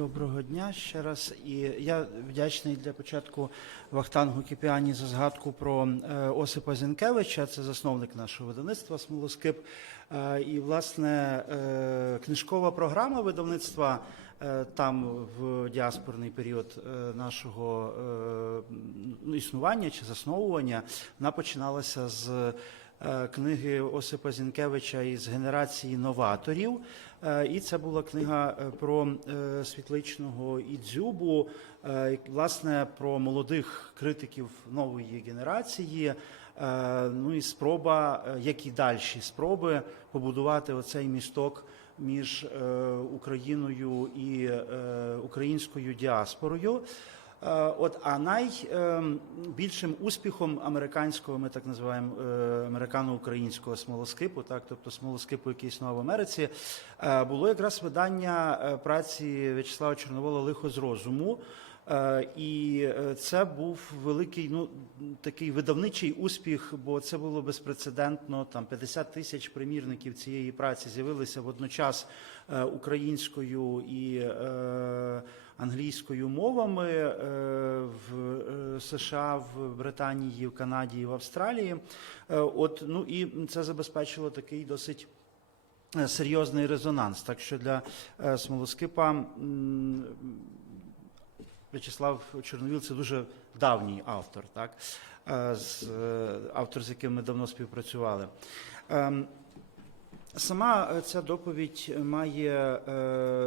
Доброго дня ще раз. І я вдячний для початку Вахтангу Кіпіані за згадку про е, Осипа Зінкевича, це засновник нашого видавництва Смолоскип. Е, І, власне, е, книжкова програма видавництва там в діаспорний період нашого існування чи засновування, вона починалася з книги Осипа Зінкевича із генерації новаторів. Е, І це була книга е, про е, світличного Ідзюбу, е, власне, про молодих критиків нової генерації. Е, Ну і спроба, е, як і далі спроби, побудувати оцей місток між е, Україною і е, українською діаспорою. Е, От а найбільшим успіхом американського, ми так називаємо е, американо-українського смолоскипу, так тобто смолоскипу, який існував в Америці, е, було якраз видання праці В'ячеслава Чорновола Лихо з розуму. Е, І е, це був великий, ну такий видавничий успіх, бо це було безпрецедентно. Там 50 тисяч примірників цієї праці з'явилися водночас е, українською і англійською мовами в США, в Британії, в Канаді і в Австралії. От ну і це забезпечило такий досить. Серйозний резонанс, так що для смолоскипа В'ячеслав Чорновіл це дуже давній автор, так? Е, з, е, автор, з яким ми давно співпрацювали. Ем, Сама е, ця доповідь має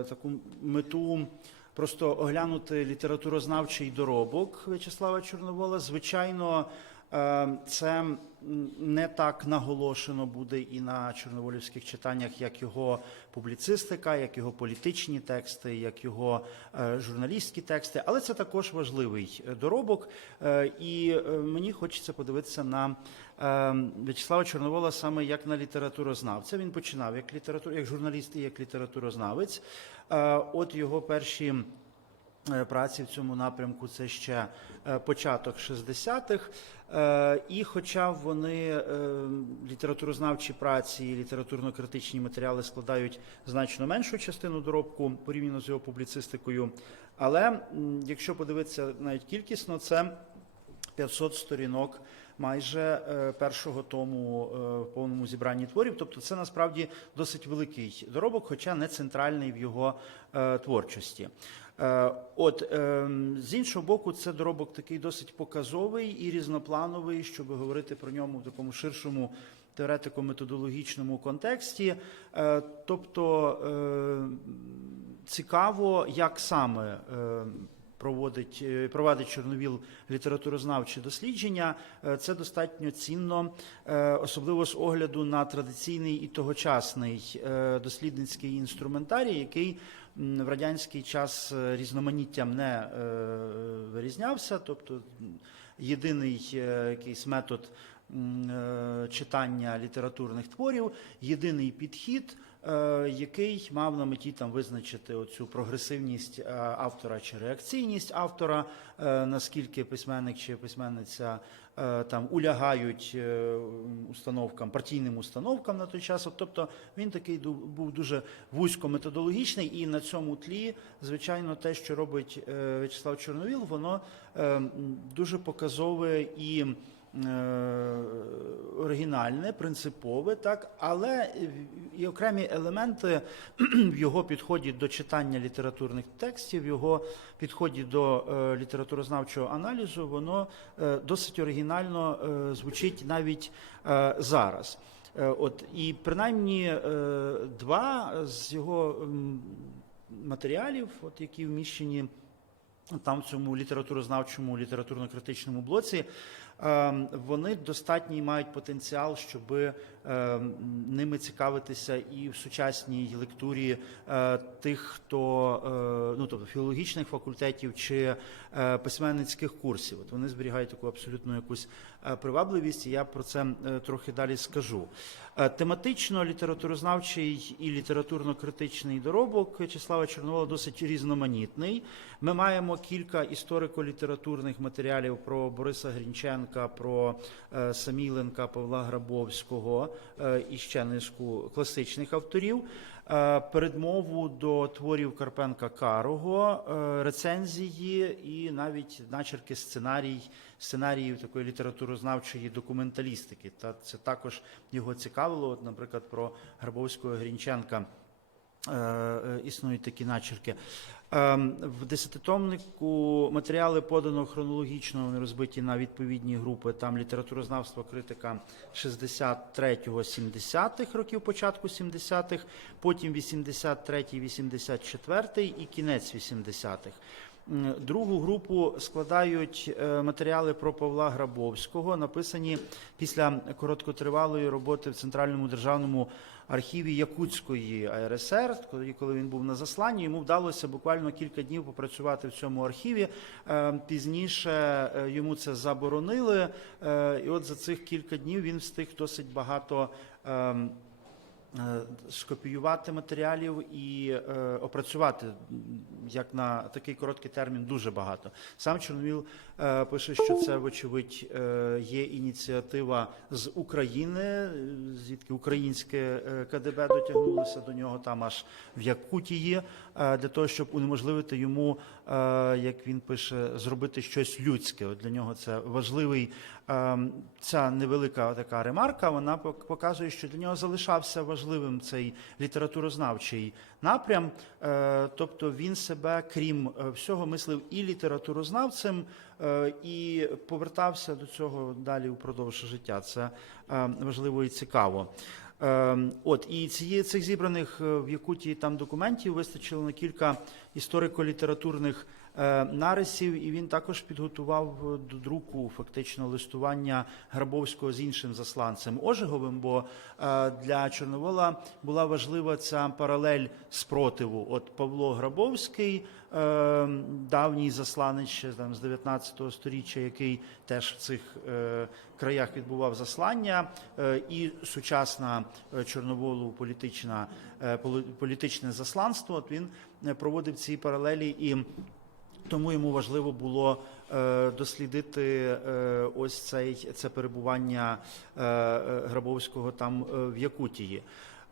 таку мету просто оглянути літературознавчий доробок В'ячеслава Чорновола. Звичайно, це не так наголошено буде і на чорноволівських читаннях, як його публіцистика, як його політичні тексти, як його е, журналістські тексти, але це також важливий е, доробок. Е, І мені хочеться подивитися на е, В'ячеслава Чорновола саме як на літературознавця. Він починав як літератур, як журналіст і як літературознавець. От його перші. Е, Праці в цьому напрямку це ще е, початок 60-х. Е, І хоча вони літературознавчі праці і літературно-критичні матеріали складають значно меншу частину доробку порівняно з його публіцистикою, але якщо подивитися навіть кількісно, це 500 сторінок майже першого тому в повному зібранні творів. Тобто це насправді досить великий доробок, хоча не центральний в його творчості. Е, От е, з іншого боку, це доробок такий досить показовий і різноплановий, щоб говорити про ньому в такому ширшому теоретико-методологічному контексті. Е, Тобто е, цікаво, як саме. Проводить провадить Чорновіл літературознавчі дослідження. Це достатньо цінно, особливо з огляду на традиційний і тогочасний дослідницький інструментарій, який в радянський час е, різноманіттям не е, вирізнявся. Тобто єдиний е, якийсь метод читання літературних творів, єдиний підхід, який мав на меті там визначити оцю прогресивність е, автора чи реакційність автора, е, наскільки письменник чи письменниця е, там улягають е, установкам, партійним установкам на той час. Тобто він такий був дуже вузько-методологічний, і на цьому тлі, звичайно, те, що робить е, В'ячеслав Чорновіл, воно е, дуже показове і е, оригінальне, принципове, так, але і окремі елементи в його підході до читання літературних текстів, в його підході до е, літературознавчого аналізу, воно е, досить оригінально е, звучить навіть е, зараз. Е, От і принаймні е, два з його матеріалів, от які вміщені там в цьому літературознавчому, літературно-критичному блоці, е, вони достатній мають потенціал, щоб ними цікавитися і в сучасній лектурі е, тих, хто е, ну тобто філологічних факультетів чи е, письменницьких курсів. От вони зберігають таку абсолютно якусь е, привабливість, і я про це е, трохи далі скажу. Е, Тематично літературознавчий і літературно-критичний доробок В'ячеслава Чорновола досить різноманітний. Ми маємо кілька історико-літературних матеріалів про Бориса Грінченка, про е, Саміленка, Павла Грабовського е, і ще низку класичних авторів. е, передмову до творів Карпенка Карого, е, рецензії і навіть начерки сценарій, сценаріїв такої літературознавчої документалістики. Та це також його цікавило. От, наприклад, про Грабовського Грінченка е, е, існують такі начерки. Ем, В десятитомнику матеріали подано хронологічно, вони розбиті на відповідні групи. Там літературознавство, критика 63-70-х років, початку 70-х, потім 83-84 і кінець 80-х. Другу групу складають е, матеріали про Павла Грабовського, написані після короткотривалої роботи в Центральному державному архіві Якутської АРСР, коли, він був на засланні. Йому вдалося буквально кілька днів попрацювати в цьому архіві. Е, Пізніше е, йому це заборонили, е, і от за цих кілька днів він встиг досить багато. скопіювати матеріалів і опрацювати як на такий короткий термін дуже багато. Сам Чорновіл е, пише, що це, вочевидь, е, є ініціатива з України, е, звідки українське е, КДБ дотягнулося до нього там аж в Якутії, е, для того, щоб унеможливити йому, е, як він пише, зробити щось людське. От для нього це важливий. е, Ця невелика така ремарка, вона пок- показує, що для нього залишався важливим цей літературознавчий напрям. Е, Тобто він себе, крім е, всього, мислив і літературознавцем, е, і повертався до цього далі упродовж життя. Це е, важливо і цікаво. От і ці цих зібраних в Якутії там документів вистачило на кілька історико-літературних нарисів, і він також підготував е, до друку фактично листування Грабовського з іншим засланцем Ожеговим, бо е, для Чорновола була важлива ця паралель спротиву. От Павло Грабовський, е, давній засланець там з 19 століття, який теж в цих е, краях відбував заслання, е, і сучасна е, Чорноволу політична е, політичне засланство. От він е, проводив ці паралелі і. Тому йому важливо було е, дослідити е, ось цей це перебування е, Грабовського там в Якутії.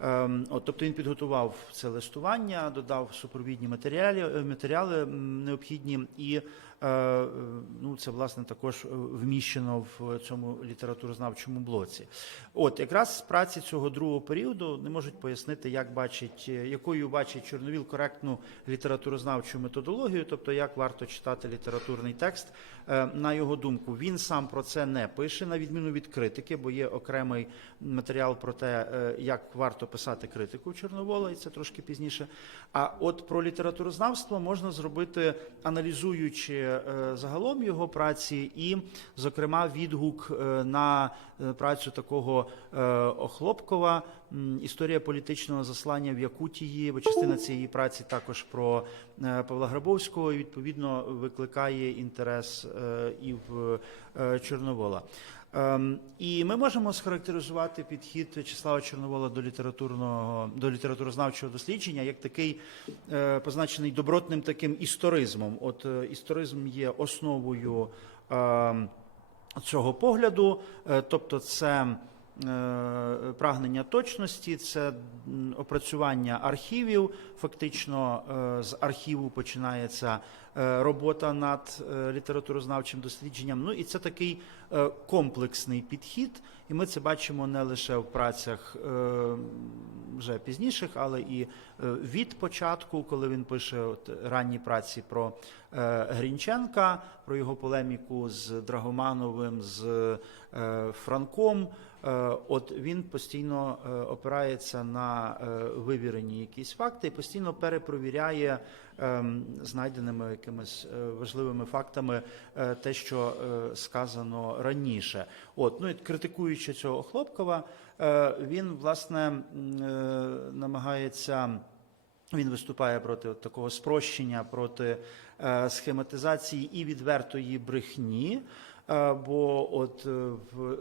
Ем, От, тобто він підготував це листування, додав супровідні матеріали, матеріали необхідні, і ну, це власне також е, вміщено в цьому літературознавчому блоці. От якраз з праці цього другого періоду не можуть пояснити, як бачить, е, якою бачить Чорновіл коректну літературознавчу методологію, тобто як варто читати літературний текст. Е, На його думку, він сам про це не пише, на відміну від критики, бо є окремий матеріал про те, е, як варто писати критику Чорновола, і це трошки пізніше. А от про літературознавство можна зробити, аналізуючи е, загалом його праці, і, зокрема, відгук е, на е, працю такого е, Охлопкова, історія політичного заслання в Якутії, бо частина цієї праці також про е, Павла Грабовського, і відповідно викликає інтерес е, і в е, Чорновола. Ем, І ми можемо схарактеризувати підхід В'ячеслава Чорновола до літературного до літературознавчого дослідження як такий е, позначений добротним таким історизмом. От е, історизм є основою ем, цього погляду, е, тобто це прагнення точності, це опрацювання архівів. Фактично з архіву починається робота над літературознавчим дослідженням. Ну і це такий комплексний підхід, і ми це бачимо не лише в працях е, вже пізніших, але і е, від початку, коли він пише от, ранні праці про е, Грінченка, про його полеміку з Драгомановим, з е, Франком. Е, От він постійно е, опирається на е, вивірені якісь факти і постійно перепровіряє ем, знайденими якимись е, важливими фактами е, те, що е, сказано раніше. От ну і критикуючи цього Хлопкова, е, він власне е, намагається. Він виступає проти от такого спрощення, проти е, схематизації і відвертої брехні. Е, Бо от е, в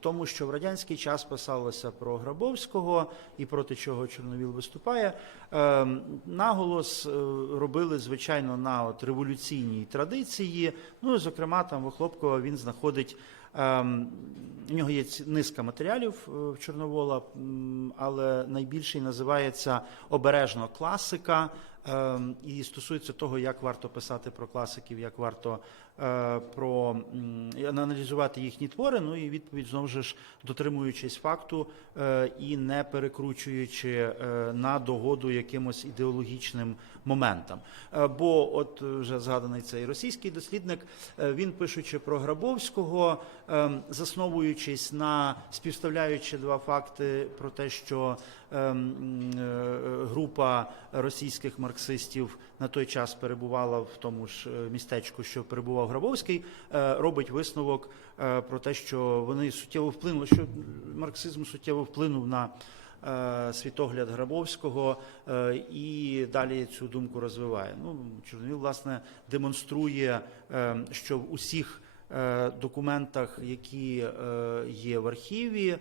тому, що в радянський час писалося про Грабовського і проти чого Чорновіл виступає, е, наголос е, робили звичайно на от революційній традиції. Ну і зокрема, там в Охлопкова він знаходить. ем, У нього є низка матеріалів е, в Чорновола, але найбільший називається обережно класика. ем, І стосується того, як варто писати про класиків, як варто е, про аналізувати їхні твори. Ну і відповідь знову ж дотримуючись факту е, і не перекручуючи е, на догоду якимось ідеологічним моментам. Е, Бо, от е, вже згаданий цей російський дослідник, е, він пишучи про Грабовського, е, засновуючись на співставляючи два факти про те, що е, м, е, група російських марксистів на той час перебувала в тому ж е, містечку, що перебував Грабовський, е, робить висновок е, про те, що вони суттєво вплинули, що марксизм суттєво вплинув на світогляд Грабовського і далі цю думку розвиває. Ну, Чорновіл, власне, демонструє, що в усіх документах, які є в архіві,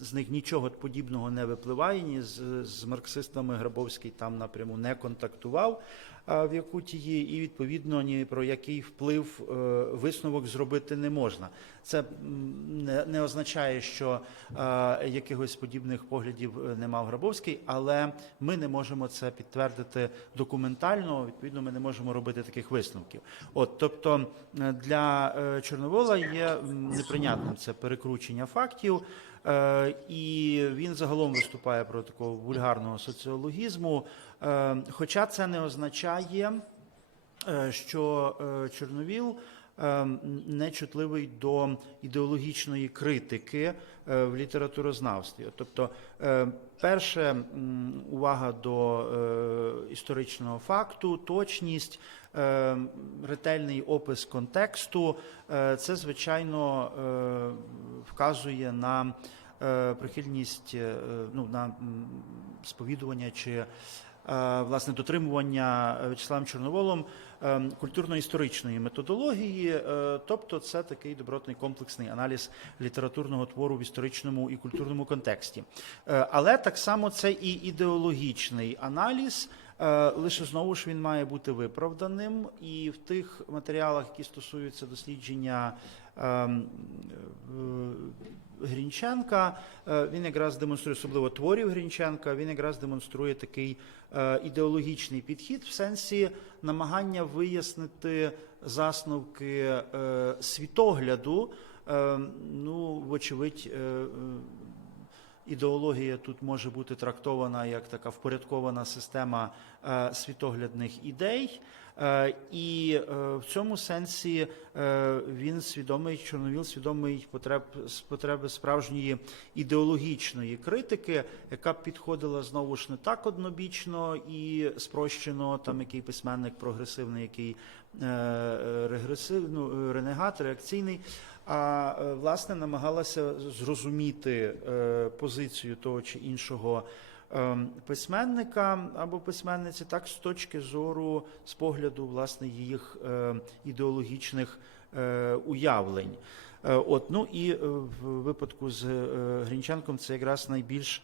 з них нічого подібного не випливає. Ні з, з марксистами Грабовський там напряму не контактував в Якутії, і відповідно ні про який вплив е, висновок зробити не можна. Це не, означає, що е, якихось подібних поглядів е, не мав Грабовський, але ми не можемо це підтвердити документально. Відповідно, ми не можемо робити таких висновків. От, тобто для Чорновола є неприйнятним це перекручення фактів. І він загалом виступає проти такого вульгарного соціологізму. Е, Хоча це не означає, е, що е, Чорновіл не чутливий до ідеологічної критики в літературознавстві. Тобто, перше увага до історичного факту, точність, ретельний опис контексту, це звичайно вказує на прихильність ну, на сповідування чи власне дотримування В'ячеславом Чорноволом е, культурно-історичної методології, е, тобто це такий добротний комплексний аналіз літературного твору в історичному і культурному контексті. Е, Але так само це і ідеологічний аналіз. е, Лише знову ж він має бути виправданим, і в тих матеріалах, які стосуються дослідження е, Грінченка, е, він якраз демонструє особливо творів Грінченка. Він якраз демонструє такий е, ідеологічний підхід в сенсі намагання вияснити засновки е, світогляду. Е, Ну, вочевидь, е, е, ідеологія тут може бути трактована як така впорядкована система е, світоглядних ідей. Е, І е, в цьому сенсі він свідомий, Чорновіл свідомий потреб потреби справжньої ідеологічної критики, яка б підходила знову ж не так однобічно і спрощено, там який письменник прогресивний, який е, ну, ренегат, реакційний. А е, власне намагалася зрозуміти е, позицію того чи іншого ем, письменника або письменниці, так з точки зору, з погляду власне їх е, ідеологічних уявлень. От, ну і в випадку з Грінченком це якраз найбільш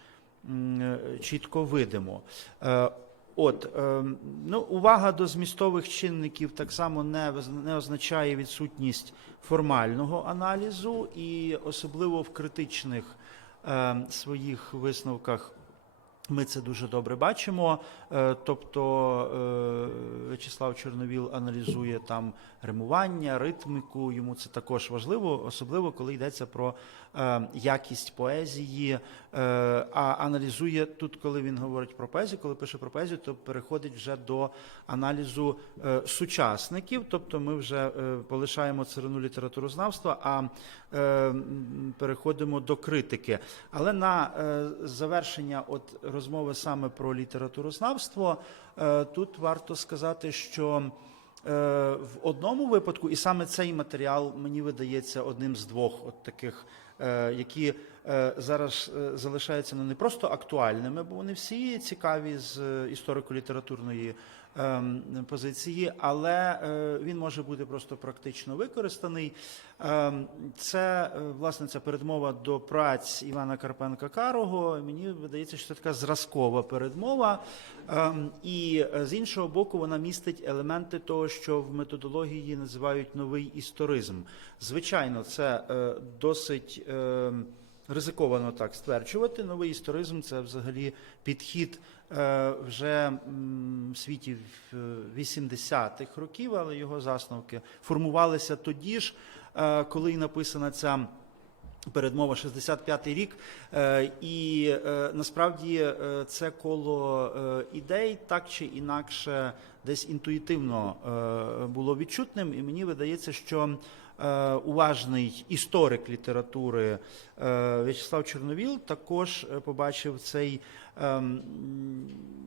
чітко видимо. Е, От, ем, ну, увага до змістових чинників так само не, не означає відсутність формального аналізу, і особливо в критичних ем, своїх висновках ми це дуже добре бачимо. Е, Тобто е, В'ячеслав Чорновіл аналізує там римування, ритміку. Йому це також важливо, особливо коли йдеться про е, якість поезії. Е, А аналізує тут, коли він говорить про поезію, коли пише про поезію, то переходить вже до аналізу е, сучасників. Тобто ми вже е, полишаємо царину літературознавства, а е, переходимо до критики. Але на е, завершення от розмови саме про літературознавство, е, тут варто сказати, що е, в одному випадку, і саме цей матеріал мені видається одним з двох от таких, е, які е, зараз е, залишаються ну, не просто актуальними, бо вони всі цікаві з е, історико-літературної позиції, але е, він може бути просто практично використаний. Ем, Це е, власне ця передмова до праць Івана Карпенка Карого. Мені видається, що це така зразкова передмова, Ем, і е, з іншого боку, вона містить елементи того, що в методології називають новий історизм. Звичайно, це досить. Ризиковано так стверджувати. Новий історизм це взагалі підхід е, вже в світі в, е, 80-х років, але його засновки формувалися тоді ж, е, коли і написана ця. Передмова 65-й рік, і насправді це коло ідей так чи інакше десь інтуїтивно було відчутним, і мені видається, що уважний історик літератури е, В'ячеслав Чорновіл також е, побачив цей ем,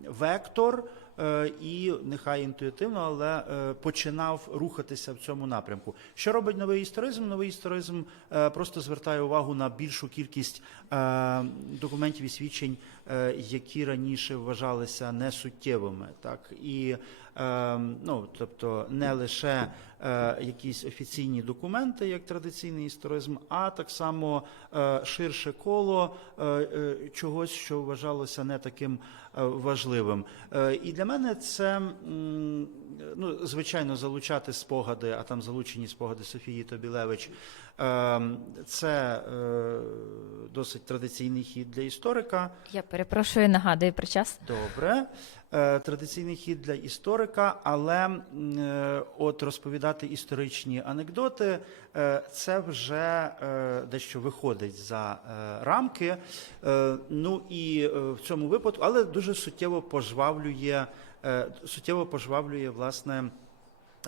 вектор. е, І нехай інтуїтивно, але е, починав рухатися в цьому напрямку. Що робить новий історизм? Новий історизм е, просто звертає увагу на більшу кількість е, документів і свідчень, е, які раніше вважалися несуттєвими. Так і е, ну, тобто не лише е, якісь офіційні документи, як традиційний історизм, а так само е, ширше коло е, е, чогось, що вважалося не таким е, важливим. Е, І для мене це ну, звичайно залучати спогади, а там залучені спогади Софії Тобілевич. е, Це е, досить традиційний хід для історика. Я перепрошую, нагадую про час. Добре. Е, Традиційний хід для історика, але е, от розповідати історичні анекдоти е, це вже е, дещо виходить за е, рамки. Ну і в цьому випадку, але дуже суттєво пожвавлює, суттєво пожвавлює власне.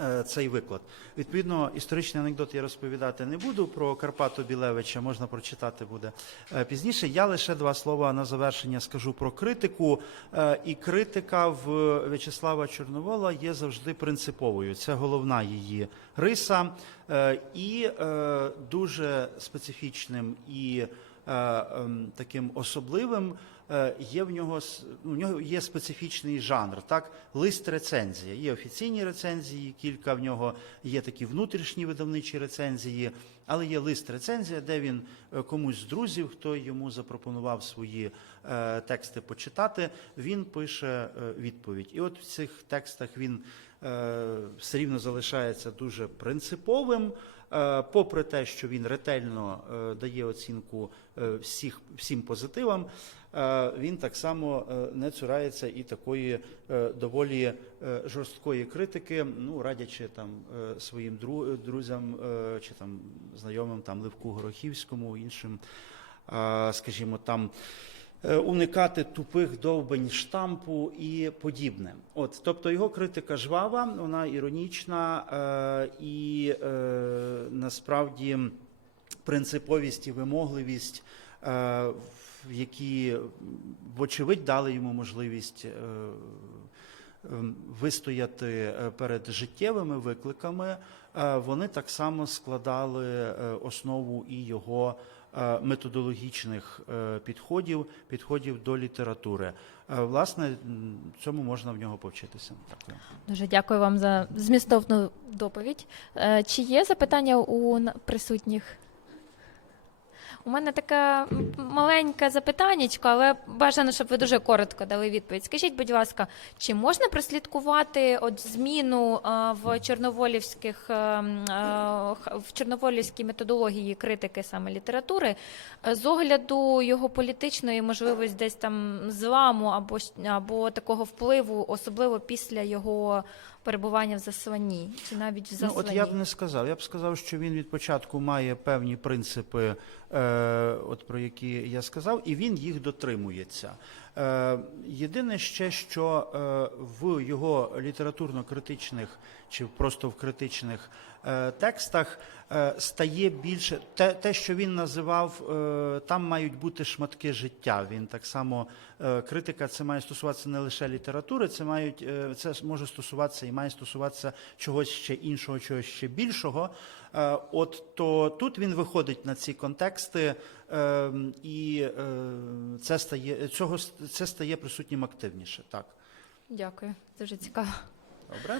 Е, Цей виклад. Відповідно, історичний анекдот я розповідати не буду. Про Карпату Білевича можна прочитати буде е, пізніше. Я лише два слова на завершення скажу про критику. Е, І критика в В'ячеслава Чорновола є завжди принциповою. Це головна її риса. І дуже специфічним і таким особливим е, є в нього ну, нього є специфічний жанр, так лист рецензія. Є офіційні рецензії, кілька в нього є такі внутрішні видавничі рецензії, але є лист рецензія, де він е, комусь з друзів, хто йому запропонував свої е, тексти почитати, він пише е, відповідь. І от в цих текстах він е, все рівно залишається дуже принциповим. Е, Попри те, що він ретельно е, дає оцінку е, всіх, всім позитивам, він так само не цурається і такої доволі жорсткої критики, ну радячи там своїм друзям чи там знайомим там Левку Горохівському, іншим, скажімо, там. Е, Уникати тупих довбень штампу і подібне. От, тобто його критика жвава, вона іронічна е, і е, насправді принциповість і вимогливість, які, вочевидь, дали йому можливість ем, вистояти перед життєвими викликами, вони так само складали основу і його методологічних е, підходів, підходів до літератури. Е, Власне, цьому можна в нього повчитися. Дуже дякую вам за змістовну доповідь. Е, Чи є запитання у присутніх? У мене таке маленьке запитаннячко, але бажано, щоб ви дуже коротко дали відповідь. Скажіть, будь ласка, чи можна прослідкувати от зміну в чорноволівських е, м, е, в чорноволівській методології критики саме літератури е, з огляду його політичної можливості десь там зламу або або такого впливу, особливо після його перебування в засланні, чи навіть в Ну, от я б не сказав. Я б сказав, що він від початку має певні принципи, е, от про які я сказав, і він їх дотримується. Е, єдине ще, що е, в його літературно-критичних чи просто в критичних е, текстах стає більше те, те, що він називав, там мають бути шматки життя. Він так само критика, це має стосуватися не лише літератури, це мають це може стосуватися і має стосуватися чогось ще іншого, чогось ще більшого. От то тут він виходить на ці контексти, і е, це стає цього це стає присутнім активніше. Так. Дякую, дуже цікаво. Добре.